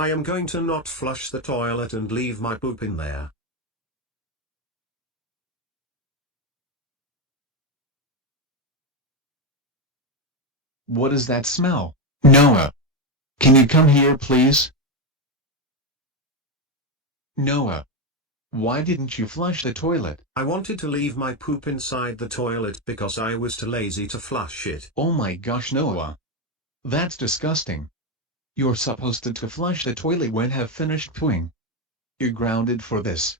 I am going to not flush the toilet and leave my poop in there. What is that smell? Noah, can you come here please? Noah, why didn't you flush the toilet? I wanted to leave my poop inside the toilet because I was too lazy to flush it. Oh my gosh Noah. That's disgusting. You're supposed to flush the toilet when have finished pooing. You're grounded for this.